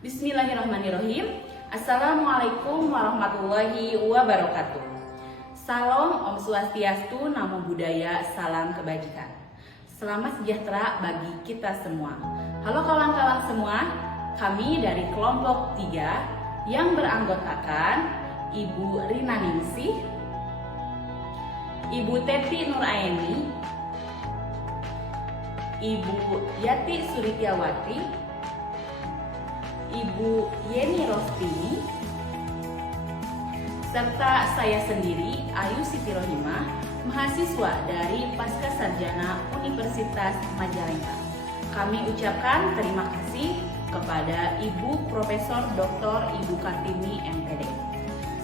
Bismillahirrahmanirrahim. Assalamualaikum warahmatullahi wabarakatuh. Salam Om Swastiastu, Namo Buddhaya, salam kebajikan. Selamat sejahtera bagi kita semua. Halo kawan-kawan semua, kami dari kelompok 3 yang beranggotakan Ibu Rina Ningsih, Ibu Teti Nuraini, Ibu Yati Suritiawati, Ibu Yeni Rostini, serta saya sendiri Ayu Siti Rohimah, mahasiswa dari Pasca Sarjana Universitas Majalengka. Kami ucapkan terima kasih kepada Ibu Profesor Dr. Ibu Kartini MPD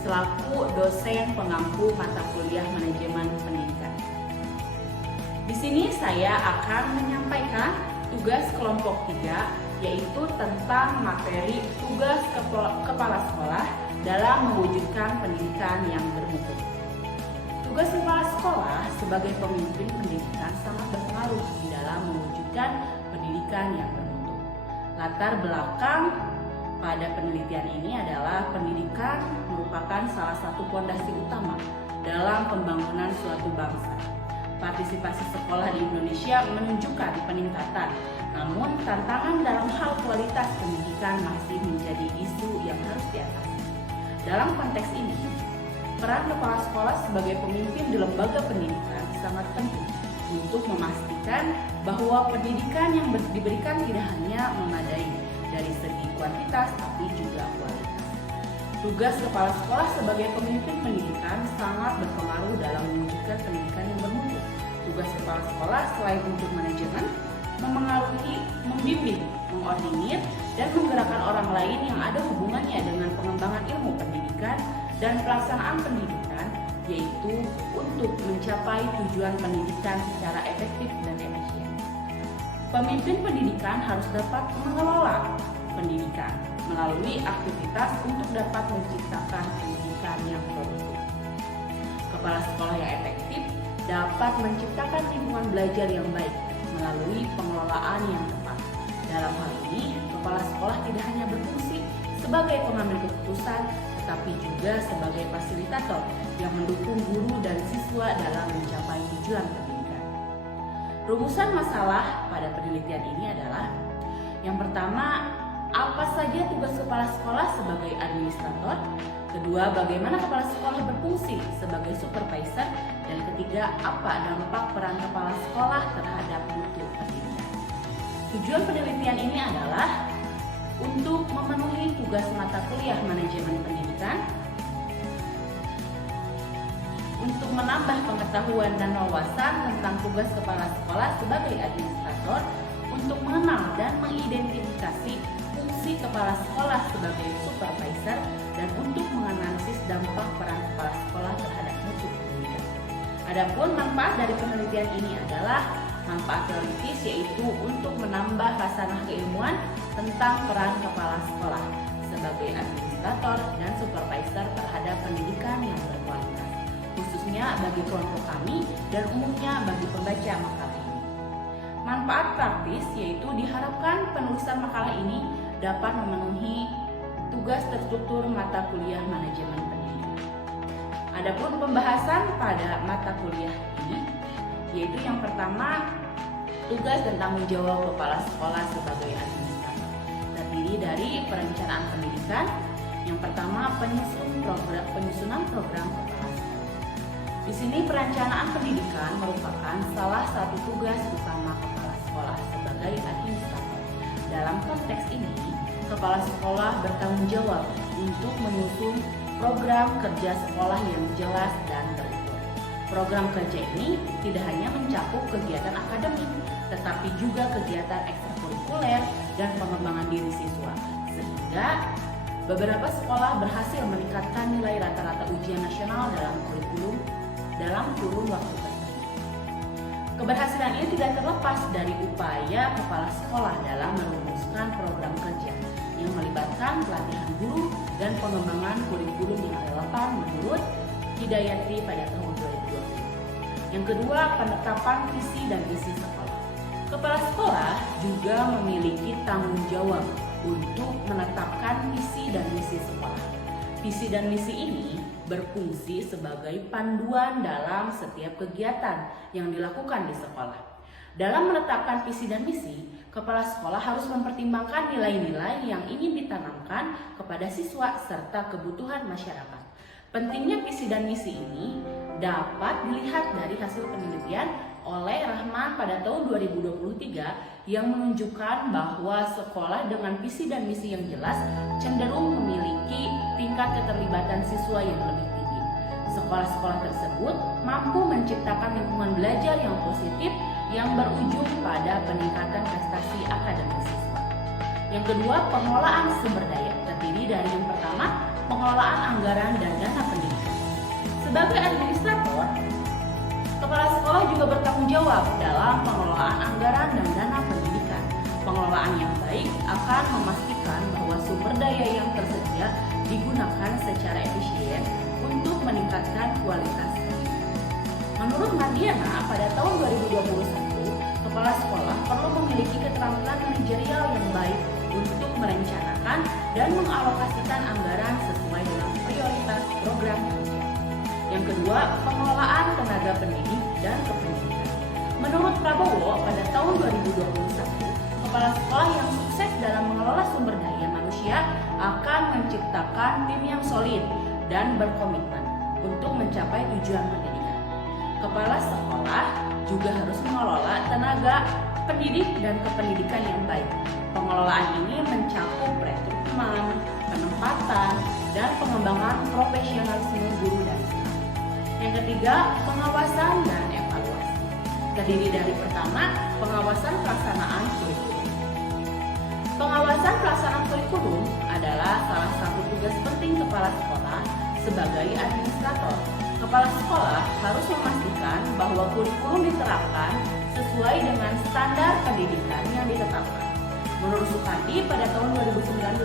selaku dosen pengampu mata kuliah manajemen pendidikan. Di sini saya akan menyampaikan tugas kelompok 3, yaitu tentang materi tugas kepala sekolah dalam mewujudkan pendidikan yang bermutu. Tugas kepala sekolah sebagai pemimpin pendidikan sangat berpengaruh di dalam mewujudkan pendidikan yang bermutu. Latar belakang pada penelitian ini adalah pendidikan merupakan salah satu fondasi utama dalam pembangunan suatu bangsa. Partisipasi sekolah di Indonesia menunjukkan peningkatan, namun tantangan dalam hal kualitas pendidikan masih menjadi isu yang harus diatasi. Dalam konteks ini, peran kepala sekolah sebagai pemimpin di lembaga pendidikan sangat penting untuk memastikan bahwa pendidikan yang diberikan tidak hanya memadai dari segi kuantitas tapi juga kualitas. Tugas kepala sekolah sebagai pemimpin pendidikan sangat berpengaruh dalam mewujudkan pendidikan yang bermutu. Tugas kepala sekolah selain untuk manajemen, memengaruhi, membimbing, mengordinir, dan menggerakkan orang lain yang ada hubungannya dengan pengembangan ilmu pendidikan dan pelaksanaan pendidikan, yaitu untuk mencapai tujuan pendidikan secara efektif dan efisien. Pemimpin pendidikan harus dapat mengelola pendidikan melalui aktivitas untuk dapat menciptakan pendidikan yang produktif. Kepala sekolah yang efektif dapat menciptakan lingkungan belajar yang baik melalui pengelolaan yang tepat. Dalam hal ini, kepala sekolah tidak hanya berfungsi sebagai pengambil keputusan, tetapi juga sebagai fasilitator yang mendukung guru dan siswa dalam mencapai tujuan pendidikan. Rumusan masalah pada penelitian ini adalah: yang pertama, apa saja tugas kepala sekolah sebagai administrator? Kedua, bagaimana kepala sekolah berfungsi sebagai supervisor? Dan ketiga, apa dampak peran kepala sekolah terhadap mutu pendidikan? Tujuan penelitian ini adalah untuk memenuhi tugas mata kuliah manajemen pendidikan, untuk menambah pengetahuan dan wawasan tentang tugas kepala sekolah sebagai administrator, untuk mengenal dan mengidentifikasi fungsi kepala sekolah sebagai supervisor, dan untuk menganalisis dampak peran kepala sekolah terhadap mutu pendidikan. Adapun manfaat dari penelitian ini adalah manfaat teoritis, yaitu untuk menambah khasanah keilmuan tentang peran kepala sekolah sebagai administrator dan supervisor terhadap pendidikan yang berkualitas, khususnya bagi kelompok kami dan umumnya bagi pembaca makalah ini. Manfaat praktis, yaitu diharapkan penulisan makalah ini dapat memenuhi tugas terstruktur mata kuliah manajemen pendidikan. Adapun pembahasan pada mata kuliah ini, yaitu yang pertama, tugas dan tanggung jawab kepala sekolah sebagai administrator, terdiri dari perencanaan pendidikan. Yang pertama, penyusunan program kepala sekolah. Di sini perencanaan pendidikan merupakan salah satu tugas utama kepala sekolah sebagai administrator. Dalam konteks ini, kepala sekolah bertanggung jawab untuk menyusun program kerja sekolah yang jelas dan terukur. Program kerja ini tidak hanya mencakup kegiatan akademik, tetapi juga kegiatan ekstrakurikuler dan pengembangan diri siswa, sehingga beberapa sekolah berhasil meningkatkan nilai rata-rata ujian nasional dalam kurikulum dalam kurun waktu tertentu. Keberhasilan ini tidak terlepas dari upaya kepala sekolah dalam merumuskan program kerja yang melibatkan pelatihan guru dan pengembangan kurikulum yang relevan menurut Hidayati pada tahun 2020. Yang kedua, penetapan visi dan misi sekolah. Kepala sekolah juga memiliki tanggung jawab untuk menetapkan visi dan misi sekolah. Visi dan misi ini berfungsi sebagai panduan dalam setiap kegiatan yang dilakukan di sekolah. Dalam menetapkan visi dan misi, kepala sekolah harus mempertimbangkan nilai-nilai yang ingin ditanamkan kepada siswa serta kebutuhan masyarakat. Pentingnya visi dan misi ini dapat dilihat dari hasil penelitian oleh Rahman pada tahun 2023 yang menunjukkan bahwa sekolah dengan visi dan misi yang jelas cenderung memiliki tingkat keterlibatan siswa yang lebih tinggi. Sekolah-sekolah tersebut mampu menciptakan lingkungan belajar yang positif yang berujung pada peningkatan prestasi akademik siswa. Yang kedua, pengelolaan sumber daya, terdiri dari yang pertama, pengelolaan anggaran dan dana pendidikan. Sebagai administrator, kepala sekolah juga bertanggung jawab dalam pengelolaan anggaran dan dana pendidikan. Pengelolaan yang baik akan memastikan bahwa sumber daya yang tersedia digunakan secara efisien untuk meningkatkan kualitas pendidikan. Menurut Mardiana, pada tahun 2021, kepala sekolah perlu memiliki keterampilan manajerial yang baik untuk merencanakan dan mengalokasikan anggaran sesuai dengan prioritas program kerja. Yang kedua, pengelolaan tenaga pendidik dan kependidikan. Menurut Prabowo, pada tahun 2021, kepala sekolah yang sukses dalam mengelola sumber daya manusia akan menciptakan tim yang solid dan berkomitmen untuk mencapai tujuan pendidikan. Kepala sekolah juga harus mengelola tenaga pendidik dan kependidikan yang baik. Pengelolaan ini mencakup rekrutmen, penempatan, dan pengembangan profesionalisme guru dan staff. Yang ketiga, pengawasan dan evaluasi. Terdiri dari pertama, pengawasan pelaksanaan kurikulum. Pengawasan pelaksanaan kurikulum adalah salah satu tugas penting kepala sekolah sebagai administrator. Kepala sekolah harus memastikan bahwa kurikulum diterapkan sesuai dengan standar pendidikan yang ditetapkan. Menurut Sukandi, pada tahun 2019,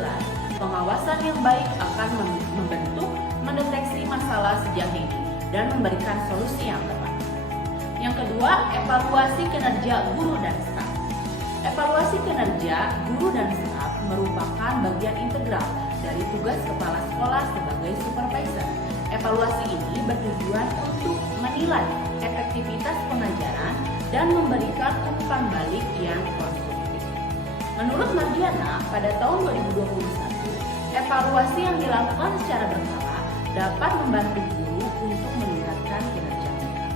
pengawasan yang baik akan membentuk, mendeteksi masalah sejak dini, dan memberikan solusi yang tepat. Yang kedua, evaluasi kinerja guru dan staf. Evaluasi kinerja guru dan staf merupakan bagian integral dari tugas kepala sekolah sebagai supervisor. Evaluasi ini bertujuan untuk menilai efektivitas pengajaran dan memberikan umpan balik yang konstruktif. Menurut Mardiana, pada tahun 2021, evaluasi yang dilakukan secara berkala dapat membantu guru untuk meningkatkan kinerja mereka.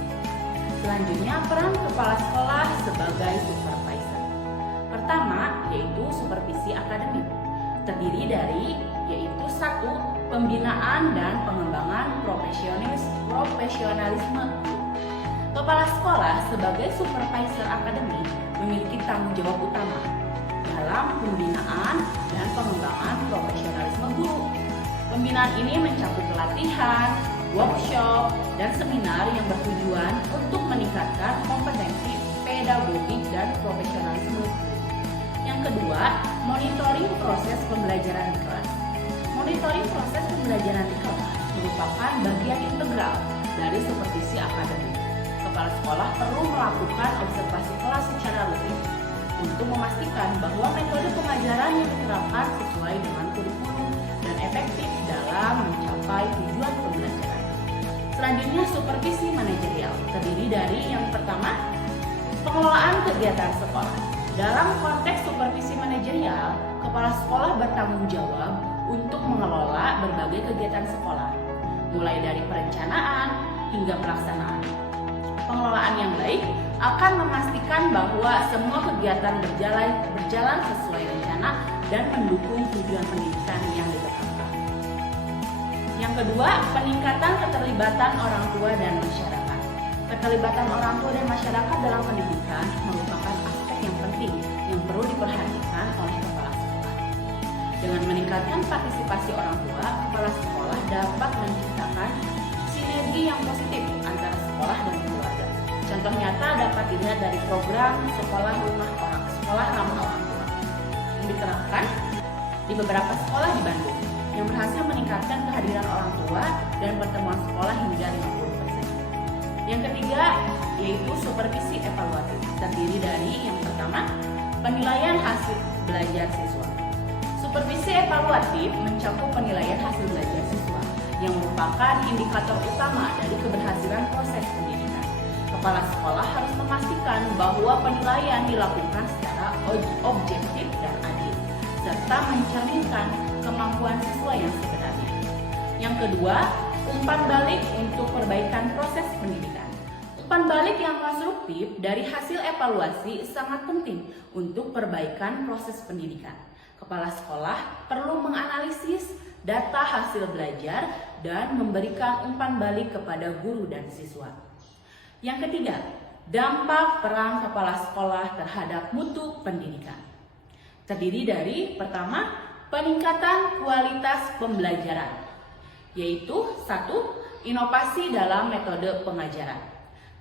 Selanjutnya, peran kepala sekolah sebagai supervisor. Pertama, yaitu supervisi akademik. Terdiri dari yaitu 1. Pembinaan dan pengembangan profesionalisme guru. Kepala sekolah sebagai supervisor akademik memiliki tanggung jawab utama dalam pembinaan dan pengembangan profesionalisme guru. Pembinaan ini mencakup pelatihan, workshop, dan seminar yang bertujuan untuk meningkatkan kompetensi pedagogik dan profesionalisme guru. Yang kedua, monitoring proses pembelajaran di kelas. Monitoring proses pembelajaran di kelas merupakan bagian integral dari supervisi akademik. Kepala sekolah perlu melakukan observasi kelas secara rutin untuk memastikan bahwa metode pengajaran yang diterapkan sesuai dengan kurikulum dan efektif dalam mencapai tujuan pembelajaran. Selanjutnya, supervisi manajerial terdiri dari yang pertama, pengelolaan kegiatan sekolah. Dalam konteks supervisi manajerial, kepala sekolah bertanggung jawab untuk mengelola berbagai kegiatan sekolah, mulai dari perencanaan hingga pelaksanaan. Pengelolaan yang baik akan memastikan bahwa semua kegiatan berjalan sesuai rencana dan mendukung tujuan pendidikan yang ditetapkan. Yang kedua, peningkatan keterlibatan orang tua dan masyarakat. Keterlibatan orang tua dan masyarakat dalam pendidikan merupakan aspek yang penting yang perlu diperhatikan oleh kepala sekolah. Dengan meningkatkan partisipasi orang tua, kepala sekolah dapat menciptakan sinergi yang positif antara sekolah dan keluarga. Contoh nyata dapat dilihat dari program sekolah ramah orang tua yang diterapkan di beberapa sekolah di Bandung yang berhasil meningkatkan kehadiran orang tua dan pertemuan sekolah hingga 50%. Yang ketiga, yaitu supervisi evaluatif, terdiri dari yang pertama, penilaian hasil belajar siswa. Supervisi evaluatif mencakup penilaian hasil belajar siswa yang merupakan indikator utama dari keberhasilan proses pendidikan. Kepala sekolah harus memastikan bahwa penilaian dilakukan secara objektif dan adil, serta mencerminkan kemampuan siswa yang sebenarnya. Yang kedua, umpan balik untuk perbaikan proses pendidikan. Umpan balik yang konstruktif dari hasil evaluasi sangat penting untuk perbaikan proses pendidikan. Kepala sekolah perlu menganalisis data hasil belajar dan memberikan umpan balik kepada guru dan siswa. Yang ketiga, dampak peran kepala sekolah terhadap mutu pendidikan. Terdiri dari pertama, peningkatan kualitas pembelajaran, yaitu 1. Inovasi dalam metode pengajaran.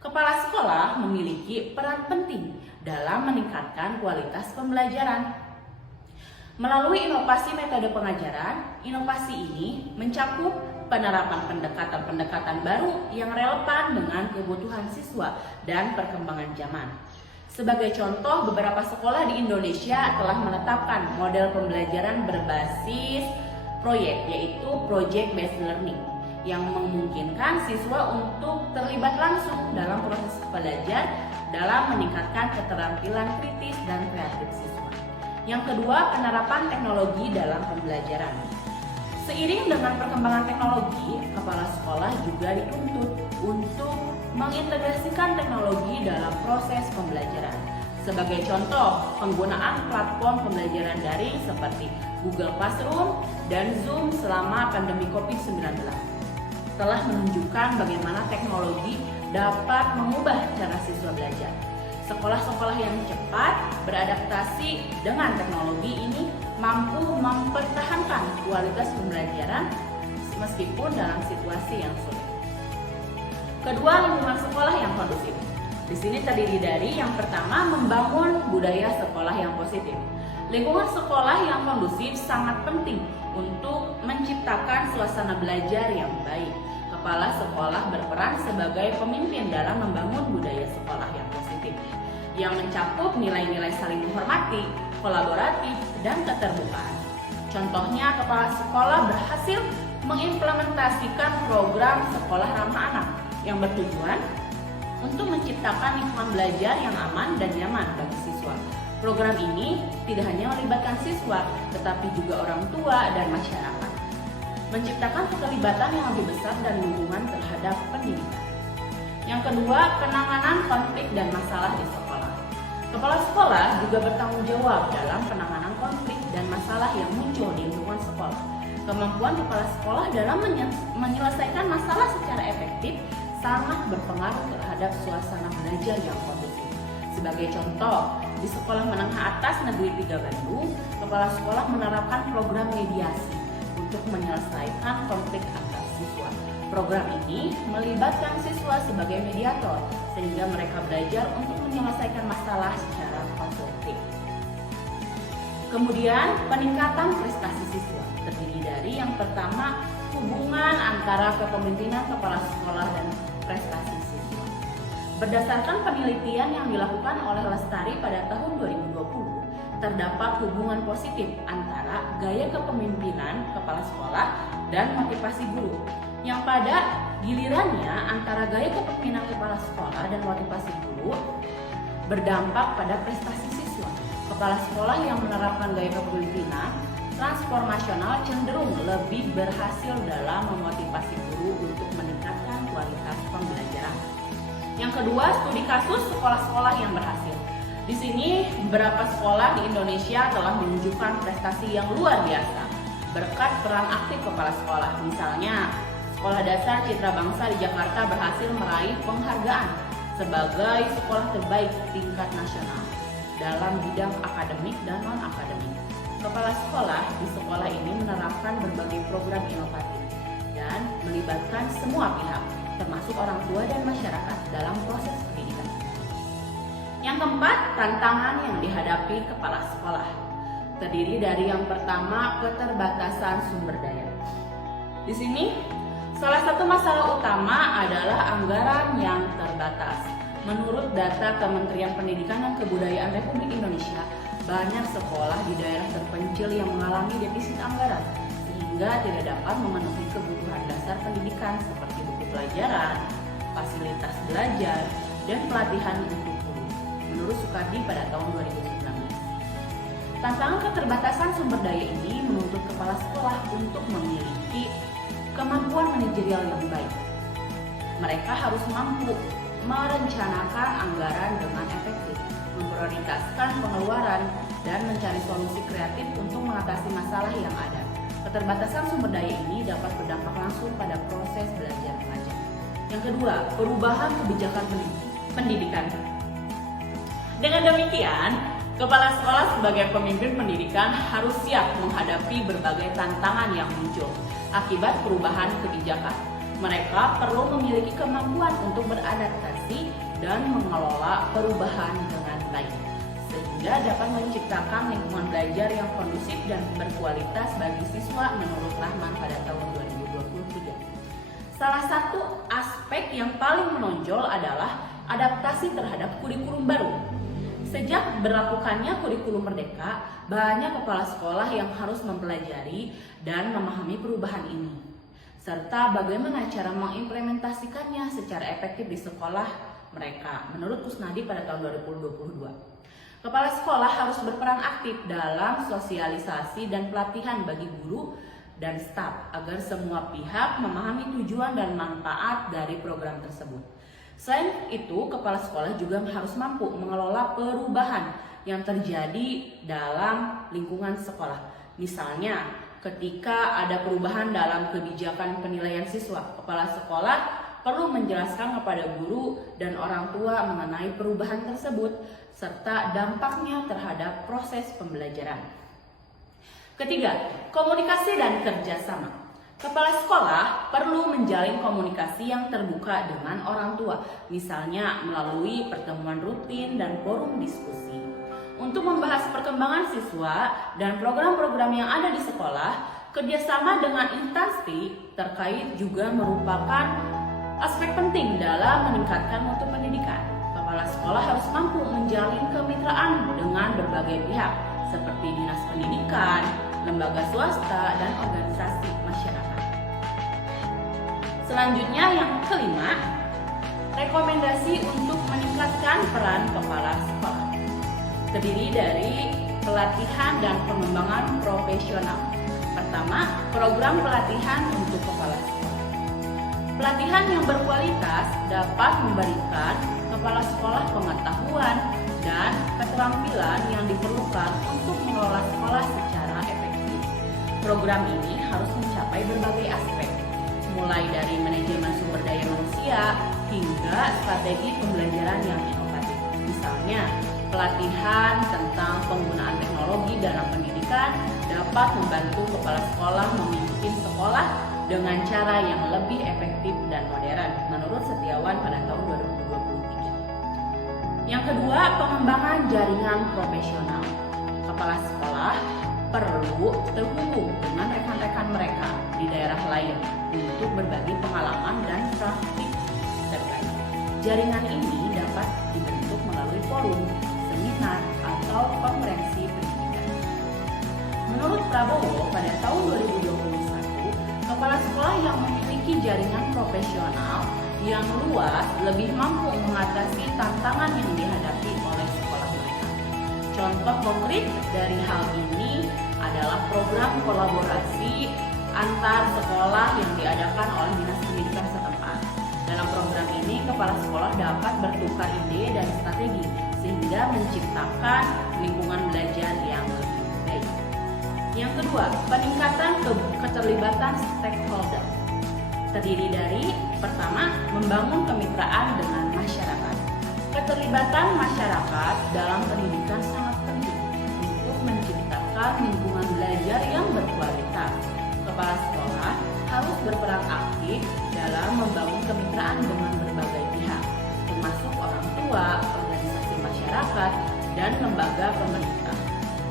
Kepala sekolah memiliki peran penting dalam meningkatkan kualitas pembelajaran. Melalui inovasi metode pengajaran, inovasi ini mencakup penerapan pendekatan-pendekatan baru yang relevan dengan kebutuhan siswa dan perkembangan zaman. Sebagai contoh, beberapa sekolah di Indonesia telah menetapkan model pembelajaran berbasis proyek, yaitu project based learning, yang memungkinkan siswa untuk terlibat langsung dalam proses belajar dalam meningkatkan keterampilan kritis dan kreatif siswa. Yang kedua, penerapan teknologi dalam pembelajaran. Seiring dengan perkembangan teknologi, kepala sekolah juga dituntut untuk mengintegrasikan teknologi dalam proses pembelajaran. Sebagai contoh, penggunaan platform pembelajaran daring seperti Google Classroom dan Zoom selama pandemi COVID-19 telah menunjukkan bagaimana teknologi dapat mengubah cara siswa belajar. Sekolah-sekolah yang cepat beradaptasi dengan teknologi ini mampu mempertahankan kualitas pembelajaran meskipun dalam situasi yang sulit. Kedua, lingkungan sekolah yang kondusif. Di sini terdiri dari yang pertama, membangun budaya sekolah yang positif. Lingkungan sekolah yang kondusif sangat penting untuk menciptakan suasana belajar yang baik. Kepala sekolah berperan sebagai pemimpin dalam membangun budaya sekolah yang positif, yang mencakup nilai-nilai saling menghormati, kolaboratif, dan keterbukaan. Contohnya, kepala sekolah berhasil mengimplementasikan program sekolah ramah anak yang bertujuan untuk menciptakan lingkungan belajar yang aman dan nyaman bagi siswa. Program ini tidak hanya melibatkan siswa, tetapi juga orang tua dan masyarakat, menciptakan keterlibatan yang lebih besar dan dukungan terhadap pendidikan. Yang kedua, penanganan konflik dan masalah di sekolah. Kepala sekolah juga bertanggung jawab dalam penanganan konflik dan masalah yang muncul di lingkungan sekolah. Kemampuan kepala sekolah dalam menyelesaikan masalah secara efektif sangat berpengaruh terhadap suasana belajar yang kondusif. Sebagai contoh, di Sekolah Menengah Atas Negeri 3 Bandung, kepala sekolah menerapkan program mediasi untuk menyelesaikan konflik antar siswa. Program ini melibatkan siswa sebagai mediator, sehingga mereka belajar untuk menyelesaikan masalah secara konstruktif. Kemudian, peningkatan prestasi siswa terdiri dari yang pertama, hubungan antara kepemimpinan kepala sekolah dan prestasi siswa. Berdasarkan penelitian yang dilakukan oleh Lestari pada tahun 2020, terdapat hubungan positif antara gaya kepemimpinan kepala sekolah dan motivasi guru, yang pada gilirannya antara gaya kepemimpinan kepala sekolah dan motivasi guru berdampak pada prestasi siswa. Kepala sekolah yang menerapkan gaya kepemimpinan transformasional cenderung lebih berhasil dalam memotivasi guru untuk meningkatkan kualitas pembelajaran. Yang kedua, studi kasus sekolah-sekolah yang berhasil. Di sini, beberapa sekolah di Indonesia telah menunjukkan prestasi yang luar biasa berkat peran aktif kepala sekolah. Misalnya, Sekolah Dasar Citra Bangsa di Jakarta berhasil meraih penghargaan sebagai sekolah terbaik tingkat nasional dalam bidang akademik dan non-akademik. Kepala sekolah di sekolah ini menerapkan berbagai program inovatif dan melibatkan semua pihak, termasuk orang tua dan masyarakat dalam proses pendidikan. Yang keempat, tantangan yang dihadapi kepala sekolah. Terdiri dari yang pertama, keterbatasan sumber daya. Di sini, salah satu masalah utama adalah anggaran yang terbatas. Menurut data Kementerian Pendidikan dan Kebudayaan Republik Indonesia, banyak sekolah di daerah terpencil yang mengalami defisit anggaran sehingga tidak dapat memenuhi kebutuhan dasar pendidikan seperti buku pelajaran, fasilitas belajar, dan pelatihan untuk guru, menurut Soekardi pada tahun 2019. Tantangan keterbatasan sumber daya ini menuntut kepala sekolah untuk memiliki kemampuan manajerial yang baik. Mereka harus mampu merencanakan anggaran dengan efektif, memprioritaskan pengeluaran, dan mencari solusi kreatif untuk mengatasi masalah yang ada. Keterbatasan sumber daya ini dapat berdampak langsung pada proses belajar mengajar. Yang kedua, perubahan kebijakan pendidikan. Dengan demikian, kepala sekolah sebagai pemimpin pendidikan harus siap menghadapi berbagai tantangan yang muncul akibat perubahan kebijakan. Mereka perlu memiliki kemampuan untuk beradaptasi dan mengelola perubahan dengan baik, sehingga dapat menciptakan lingkungan belajar yang kondusif dan berkualitas bagi siswa menurut Rahman pada tahun 2023. Salah satu aspek yang paling menonjol adalah adaptasi terhadap kurikulum baru. Sejak berlakukannya kurikulum Merdeka, banyak kepala sekolah yang harus mempelajari dan memahami perubahan ini, serta bagaimana cara mengimplementasikannya secara efektif di sekolah mereka, menurut Kusnadi pada tahun 2022. Kepala sekolah harus berperan aktif dalam sosialisasi dan pelatihan bagi guru dan staf agar semua pihak memahami tujuan dan manfaat dari program tersebut. Selain itu, kepala sekolah juga harus mampu mengelola perubahan yang terjadi dalam lingkungan sekolah. Misalnya, ketika ada perubahan dalam kebijakan penilaian siswa, kepala sekolah perlu menjelaskan kepada guru dan orang tua mengenai perubahan tersebut serta dampaknya terhadap proses pembelajaran. Ketiga, komunikasi dan kerjasama. Kepala sekolah perlu menjalin komunikasi yang terbuka dengan orang tua, misalnya melalui pertemuan rutin dan forum diskusi. Untuk membahas perkembangan siswa dan program-program yang ada di sekolah, kerjasama dengan instansi terkait juga merupakan aspek penting dalam meningkatkan mutu pendidikan. Kepala sekolah harus mampu menjalin kemitraan dengan berbagai pihak, seperti dinas pendidikan, lembaga swasta, dan organisasi masyarakat. Selanjutnya yang kelima, rekomendasi untuk meningkatkan peran kepala sekolah. Terdiri dari pelatihan dan pengembangan profesional. Pertama, program pelatihan untuk kepala sekolah. Pelatihan yang berkualitas dapat memberikan kepala sekolah pengetahuan dan keterampilan yang diperlukan untuk mengelola sekolah secara efektif. Program ini harus mencapai berbagai aspek, mulai dari manajemen sumber daya manusia hingga strategi pembelajaran yang inovatif. Misalnya, pelatihan tentang penggunaan teknologi dalam pendidikan dapat membantu kepala sekolah memimpin sekolah dengan cara yang lebih efektif dan modern, menurut Setiawan pada tahun 2023. Yang kedua, pengembangan jaringan profesional. Kepala sekolah perlu terhubung dengan rekan-rekan mereka di daerah lain untuk berbagi pengalaman dan praktik terbaik. Jaringan ini dapat dibentuk melalui forum, seminar, atau konferensi pendidikan. Menurut Prabowo, pada tahun 2021, kepala sekolah yang memiliki jaringan profesional yang luas lebih mampu mengatasi tantangan yang dihadapi oleh sekolah mereka. Contoh konkret dari hal ini adalah program kolaborasi antar sekolah yang diadakan oleh Dinas Pendidikan setempat. Dalam program ini, kepala sekolah dapat bertukar ide dan strategi sehingga menciptakan lingkungan belajar yang lebih baik. Yang kedua, peningkatan keterlibatan stakeholder. Terdiri dari, pertama, membangun kemitraan dengan masyarakat. Keterlibatan masyarakat dalam pendidikan sangat penting untuk menciptakan lingkungan belajar yang berkualitas. Kepala sekolah harus berperan aktif dalam membangun kemitraan dengan berbagai pihak, termasuk orang tua, organisasi masyarakat, dan lembaga pemerintah.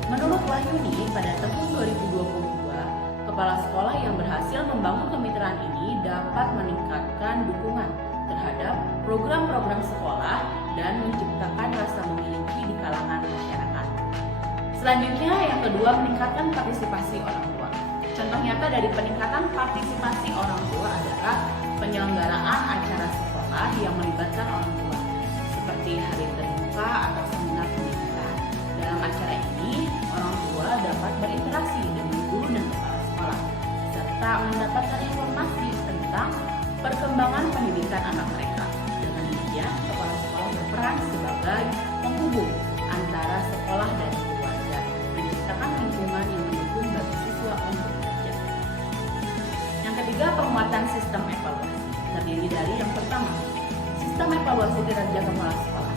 Menurut Wahyuni, pada tahun 2022, kepala sekolah yang berhasil membangun kemitraan ini dapat meningkatkan dukungan terhadap program-program sekolah dan menciptakan rasa memiliki di kalangan masyarakat. Selanjutnya yang kedua, meningkatkan partisipasi orang tua. Contoh nyata dari peningkatan partisipasi orang tua adalah penyelenggaraan acara sekolah yang melibatkan orang tua, seperti hari terbuka atau seminar pendidikan. Dalam acara ini, orang tua dapat berinteraksi dengan guru dan kepala sekolah, serta mendapatkan informasi tentang perkembangan pendidikan anak mereka. Dengan demikian, kepala sekolah berperan sebagai penghubung antara sekolah dan keluarga, menciptakan lingkungan yang mendukung bagi siswa untuk belajar. Yang ketiga, penguatan sistem evaluasi. Terdiri dari yang pertama, sistem evaluasi kinerja kepala sekolah.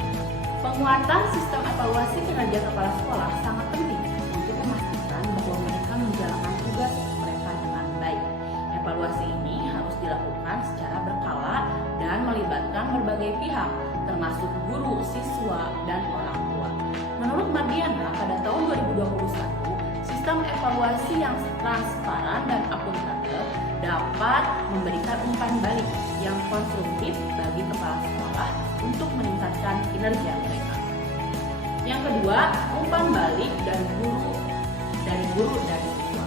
Penguatan sistem evaluasi kinerja kepala sekolah sangat penting untuk memastikan bahwa mereka menjalankan tugas mereka dengan baik. Evaluasi ini harus dilakukan secara berkala dan melibatkan berbagai pihak, termasuk guru, siswa, dan orang tua. Menurut Mardiana, pada tahun 2021, sistem evaluasi yang transparan dan akuntabel dapat memberikan umpan balik yang konstruktif bagi kepala sekolah untuk meningkatkan kinerja mereka. Yang kedua, umpan balik dari guru dan siswa.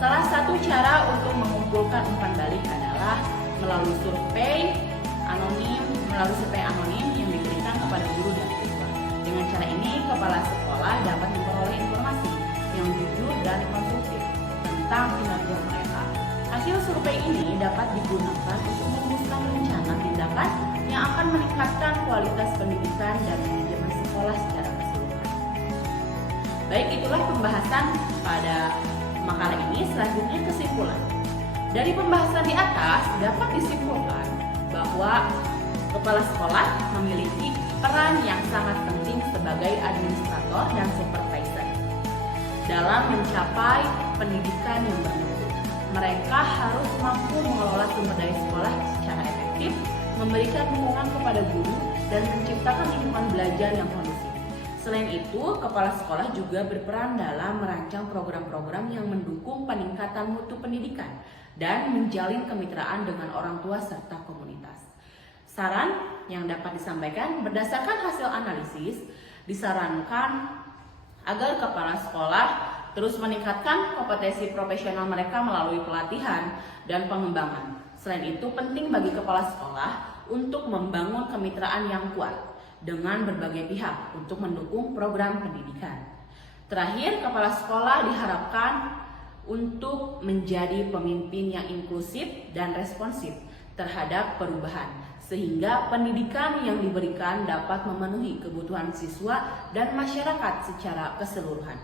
Salah satu cara untuk mengumpulkan umpan balik adalah melalui survei anonim yang diberikan kepada guru dan siswa. Dengan cara ini, kepala sekolah dapat memperoleh informasi yang jujur dan konstruktif tentang kinerja mereka. Hasil survei ini dapat digunakan untuk merumuskan rencana tindakan yang akan meningkatkan kualitas pendidikan dan manajemen sekolah secara keseluruhan. Baik, itulah pembahasan pada makalah ini. Selanjutnya kesimpulan. Dari pembahasan di atas dapat disimpulkan bahwa kepala sekolah memiliki peran yang sangat penting sebagai administrator dan supervisor dalam mencapai pendidikan yang bermutu. Mereka harus mampu mengelola sumber daya sekolah secara efektif, memberikan dukungan kepada guru, dan menciptakan lingkungan belajar yang kondusif. Selain itu, kepala sekolah juga berperan dalam merancang program-program yang mendukung peningkatan mutu pendidikan dan menjalin kemitraan dengan orang tua serta komunitas. Saran yang dapat disampaikan, berdasarkan hasil analisis, disarankan agar kepala sekolah terus meningkatkan kompetensi profesional mereka melalui pelatihan dan pengembangan. Selain itu, penting bagi kepala sekolah untuk membangun kemitraan yang kuat dengan berbagai pihak untuk mendukung program pendidikan. Terakhir, kepala sekolah diharapkan untuk menjadi pemimpin yang inklusif dan responsif terhadap perubahan, sehingga pendidikan yang diberikan dapat memenuhi kebutuhan siswa dan masyarakat secara keseluruhan.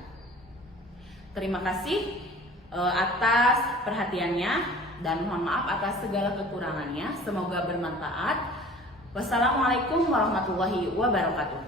Terima kasih atas perhatiannya dan mohon maaf atas segala kekurangannya. Semoga bermanfaat. Wassalamualaikum warahmatullahi wabarakatuh.